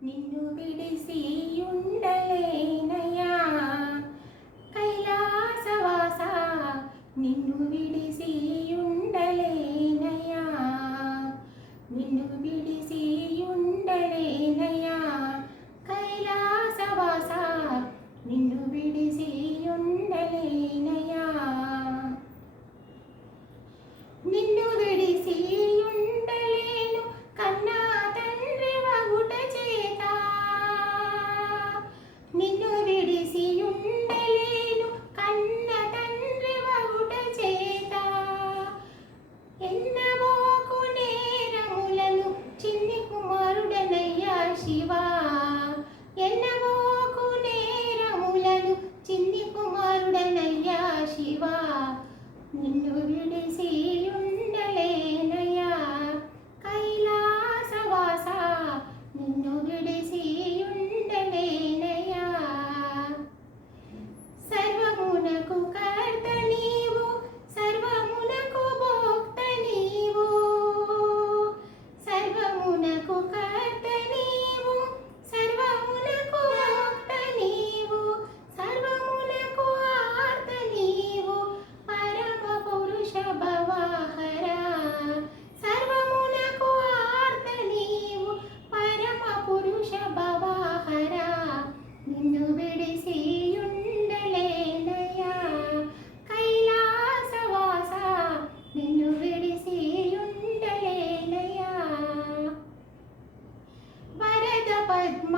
నిన్ను విడిసి ఉండలేనయ్యా కైలాసవాస, నిన్ను విడిసి ఉండలేనయ్యా, నిన్ను విడిసి ఉండలేనయ్యా కైలాసవాస, నిన్ను విడిసి ఉండలేనయ్యా. నిన్ను విడిసి ఉండలేను కన్నా తండ్రి వగుట చేత, నిన్ను విడిసి ఉండలేను కన్న తండ్రి వగుట చేత, ఎన్నబోకు నేరములను చిన్ని కుమారుడనయ్యా శివా, ఎన్నబోకు నేరములను చిన్ని కుమారుడనయ్యా శివా, నిన్ను విడిసి ఉండలేనయ్యా కైలాసవాస, నిన్ను విడిసి ఉండలేనయ్యా. సర్వమునకు కర్త నీవు, సర్వమునకు భోక్త నీవు, సర్వమునకు కర్త నీవు, సర్వమునకు భోక్త నీవు, సర్వమునకు ఆర్త నీవు, పరమ పురుష భవహర, సర్వమునకు ఆర్త నీవు, పరమ పురుష భవహర, నిన్ను విడిసి ఉండలేనయ్యా కైలాసవాస, నిన్ను విడిసి ఉండలేనయ్యా. వరద పద్మ